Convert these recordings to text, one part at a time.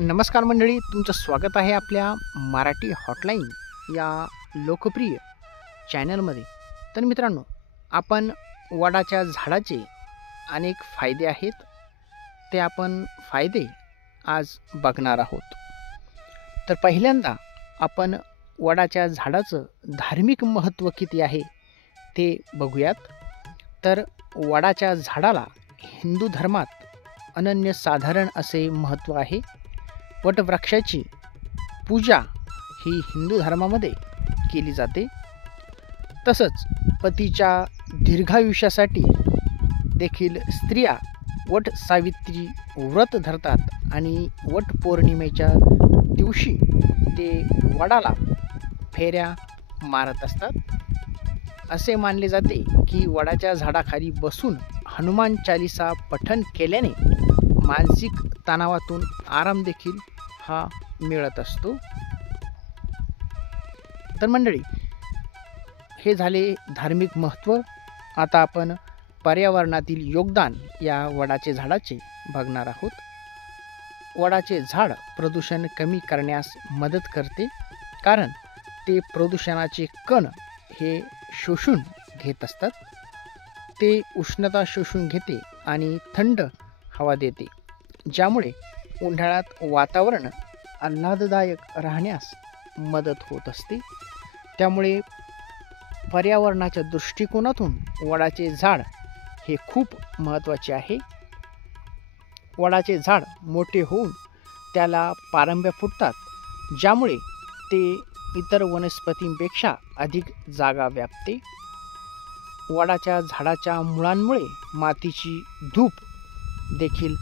नमस्कार मंडळी, तुमचं स्वागत आहे आपल्या मराठी हॉटलाईन या लोकप्रिय चॅनलमध्ये. तर मित्रांनो, आपण वडाच्या झाडाचे अनेक फायदे आहेत, ते आपण फायदे आज बघणार आहोत. तर पहिल्यांदा आपण वडाच्या झाडाचं धार्मिक महत्त्व किती आहे ते बघूयात. तर वडाच्या झाडाला हिंदू धर्मात अनन्यसाधारण असे महत्त्व आहे. वटवृक्षाची पूजा ही हिंदू धर्मामध्ये केली जाते. तसंच पतीच्या दीर्घायुष्यासाठी देखील स्त्रिया वट सावित्री व्रत धरतात आणि वट पौर्णिमेच्या दिवशी ते वडाला फेऱ्या मारत असतात. असे मानले जाते की वडाच्या झाडाखाली बसून हनुमान चालीसा पठण केल्याने मानसिक तणावातून आराम देखील हा मिळत असतो. तर मंडळी, हे झाले धार्मिक महत्त्व. आता आपण पर्यावरणातील योगदान या वडाचे झाडाचे बघणार आहोत. वडाचे झाड प्रदूषण कमी करण्यास मदत करते, कारण ते प्रदूषणाचे कण हे शोषून घेत असतात. ते उष्णता शोषून घेते आणि थंड हवा देते, ज्यामुळे उन्हाळ्यात वातावरण आल्हाददायक राहण्यास मदत होत असते. त्यामुळे पर्यावरणाच्या दृष्टिकोनातून वडाचे झाड हे खूप महत्त्वाचे आहे. वडाचे झाड मोठे होऊन त्याला पारंब्या फुटतात, ज्यामुळे ते इतर वनस्पतींपेक्षा अधिक जागा व्यापते. वडाच्या झाडाच्या मुळांमुळे मातीची धूप देखील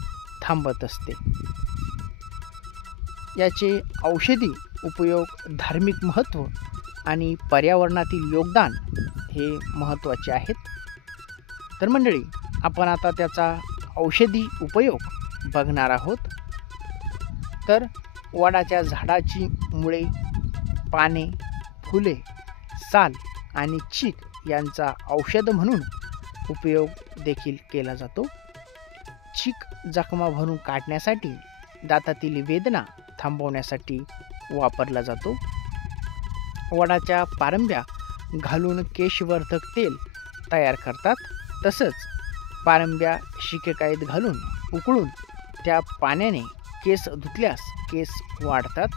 थांबत असते. याचे औषधी उपयोग, धार्मिक महत्त्व आणि पर्यावरणातील योगदान हे महत्त्वाचे आहेत. तर मंडळी, आपण आता त्याचा औषधी उपयोग बघणार आहोत. तर वडाच्या झाडाची मुळे, पाने, फुले, साल आणि चीक यांचा औषध म्हणून उपयोग देखील केला जातो. चीक जखमा भरून काढण्यासाठी, दातातील वेदना थांबवण्यासाठी वापरला जातो. वडाच्या पारंब्या घालून केशवर्धक तेल तयार करतात. तसंच पारंब्या शिकेकाईत घालून उकळून त्या पाण्याने केस धुतल्यास केस वाढतात.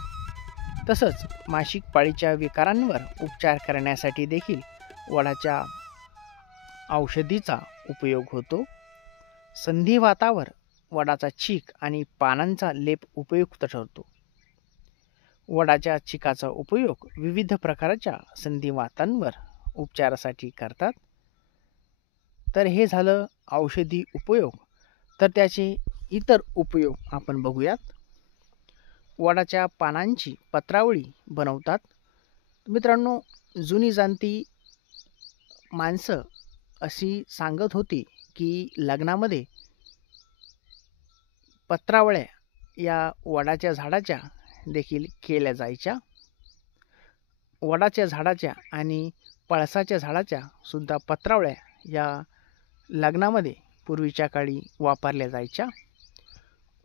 तसंच मासिक पाळीच्या विकारांवर उपचार करण्यासाठी देखील वडाच्या औषधीचा उपयोग होतो. संधिवातावर वडाचा चीक आणि पानांचा लेप उपयुक्त ठरतो. वडाच्या चिकाचा उपयोग विविध प्रकारच्या संधिवातांवर उपचारासाठी करतात. तर हे झालं औषधी उपयोग. तर त्याचे इतर उपयोग आपण बघूयात. वडाच्या पानांची पत्रावळी बनवतात. मित्रांनो, जुनी जाणती माणसं अशी सांगत होती की लग्नामध्ये पत्रावळ्या या वडाच्या झाडाच्या देखील केल्या जायच्या. वडाच्या झाडाच्या आणि पळसाच्या झाडाच्या सुद्धा पत्रावळ्या या लग्नामध्ये पूर्वीच्या काळी वापरल्या जायच्या.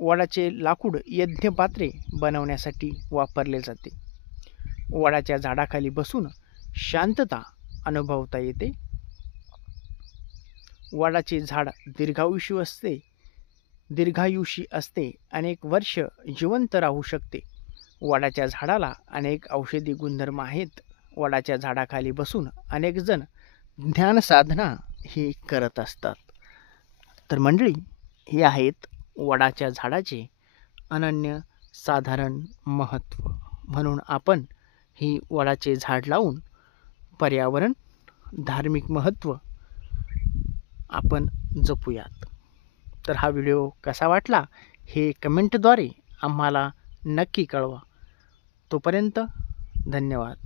वडाचे लाकूड यज्ञपात्रे बनवण्यासाठी वापरले जाते. वडाच्या झाडाखाली बसून शांतता अनुभवता येते. वडाचे झाड दीर्घायुषी असते, अनेक वर्ष जिवंत राहू शकते. वडाच्या झाडाला अनेक औषधी गुणधर्म आहेत. वडाच्या झाडाखाली बसून अनेक जण ध्यानसाधना ही करत असतात. तर मंडळी, हे आहेत वडाच्या झाडाचे अनन्य साधारण महत्त्व. म्हणून आपण ही वडाचे झाड लावून पर्यावरण, धार्मिक महत्त्व आपण जपूयात. तर हा व्हिडिओ कसा वाटला हे कमेंटद्वारे आम्हाला नक्की कळवा. तोपर्यंत धन्यवाद.